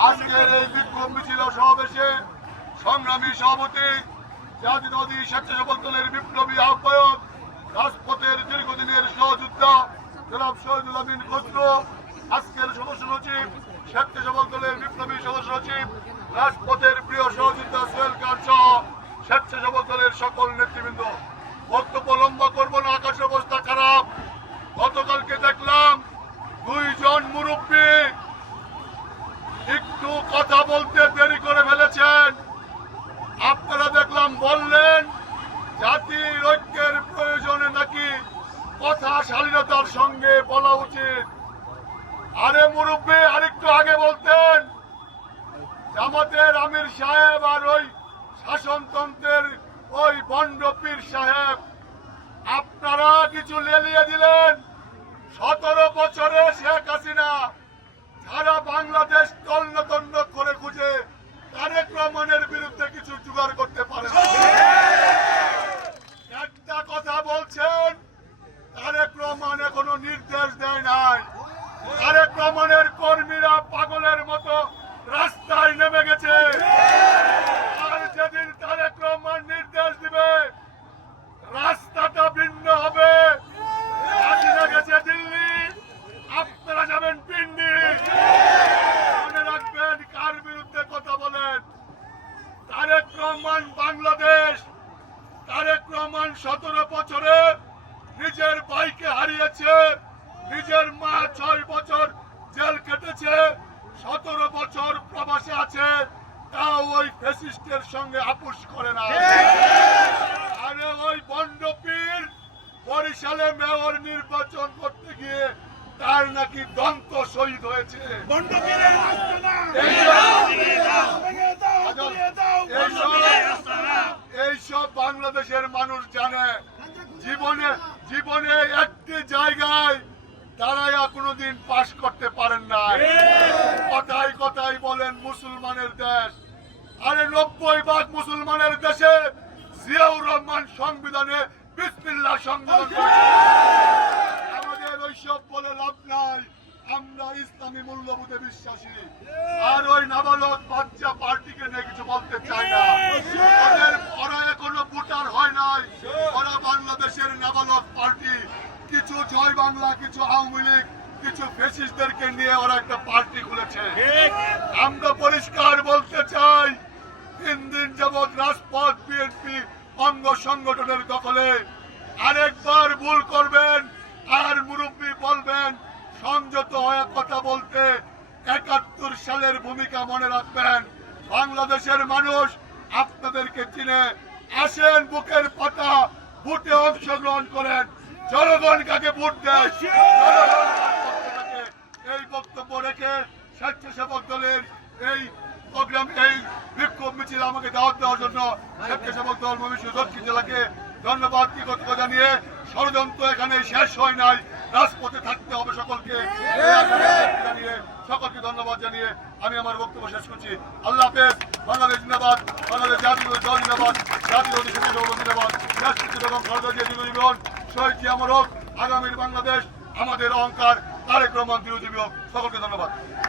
আজকের এই বিক্ষোভ মিছিল সমাবেশে সংগ্রামী সভাপতি জাতীয়তাবাদী স্বেচ্ছাসেবক দলের বিপ্লবী আহ্বায়ক রাজপথের দীর্ঘদিনের সহযোদ্ধা জনাব শহীদুল আমিন খসরু, আজকের সদস্য সচিব স্বেচ্ছাসেবক দলের বিপ্লবী সদস্য সচিব রাজপথের প্রিয় সহযোদ্ধা সোহেল খান সহ স্বেচ্ছাসেবক দলের সকল নেতৃবৃন্দ। বক্তব্য লম্বা করবো না, আকাশের অবস্থা খারাপ। গতকালকে দেখলাম দুইজন মুরব্বী একটু কথা বলতে দেরি করে ফেলেছেন। আপনারা দেখলাম বললেন জাতির ঐক্যের প্রয়োজনে নাকি কথা শালীনতার সঙ্গে বলা উচিত। আরে মুরব্বী, আরেকটু আগে বলতেন জামাতের আমির সাহেব আর ওই শাসনতন্ত্রের ওই ভণ্ড পীর সাহেব আপনারা কিছু লেলিয়ে দিলেন। 17 বছরে শেখ হাসিনা সারা বাংলাদেশ তন্ন করে খুঁজে তারেক রহমানের বিরুদ্ধে কিছু জোগাড় করতে পারে। একটা কথা বলছেন, তারেক রহমান এখনো নির্দেশ দেয় নাই। তারেক রহমানের কর্মীরা পাগলের মতো রাস্তায় নেমে গেছে। আর যেদিন তারেক রহমান নির্দেশ দিবে রাস্তাটা ভিন্ন হবে। হাসিনা গেছে দিল্লি, আপনারা যাবেন পিন্ডি। মনে রাখবেন কার বিরুদ্ধে কথা বলেন। তারেক রহমান বাংলাদেশ, তারেক রহমান 17 বছরে নিজের ভাইকে হারিয়েছে, নিজের মা 6 বছর জেল কেটেছে, 17 বছর প্রবাসে আছে, তাও ওই ফ্যাসিস্টের সঙ্গে আপোষ করে না। আরে ওই বন্ডপীর বরিশালে মেয়র নির্বাচন করতে গিয়ে তার নাকি দন্ত শহীদ হয়েছে। এইসব বাংলাদেশের মানুষ জানে। জীবনে একটি জায়গায় দাঁড়াইয়া কোনোদিন পাশ করতে পারেন না। কথায় কথায় বলেন মুসলমানের দেশ। আরে 90% মুসলমানের দেশে জিয়াউর রহমান সংবিধানে বিসমিল্লাহ সংবিধান আমাদের ওইসব বলে লাভ নাই। আমরা ইসলামী মূল্যবোধে বিশ্বাসী। আর ওই নাবালক বাচ্চা পার্টিকে নিয়ে কিছু বলতে চাই না। ওরা এখনো ভোটার হয় নাই। ওরা বাংলাদেশের নাবালক পার্টি। কিছু জয় বাংলা, কিছু আওয়ামী লীগ, কিছু ফ্যাসিস্টদেরকে নিয়ে ওরা একটা পার্টি খুলেছে। আমরা পরিষ্কার বলতে চাই, 3 দিন যাবৎ রাজপথ বিএনপি অঙ্গ সংগঠনের দখলে। আরেকবার ভুল করবেন আর মুরব্বী বলবেন সংযত হয়ে কথা বলতে। 71 সালের ভূমিকা মনে রাখবেন। বাংলাদেশের মানুষ আপনাদেরকে চিনে। আসেন বুকের পাতা, ভোটে অংশগ্রহণ করেন। জনগণ কাকে ভোট দেয় এই বক্তব্য রেখে স্বেচ্ছাসেবক দলের এই প্রোগ্রাম, এই বিক্ষোভ মিছিল আমাকে দাওয়াত দেওয়ার জন্য স্বেচ্ছাসেবক দল ময়মনসিংহ দক্ষিণ জেলাকে ধন্যবাদ কৃতজ্ঞতা জানিয়ে, ষড়যন্ত্র এখানে শেষ হয় নাই, রাজপথে থাকতে হবে সকলকে জানিয়ে, সকলকে ধন্যবাদ জানিয়ে আমি আমার বক্তব্য শেষ করছি। আল্লাহ হাফেজ। বাংলাদেশ জিন্দাবাদ, বাংলাদেশ জাতীয় দল জিন্দাবাদ, জাতীয় জিন্দাবাদ, শহীদ জিয়া অমর হোক। আগামীর বাংলাদেশ আমাদের অহংকার। তারেক রহমান চিরজীবী হোক। সকলকে ধন্যবাদ।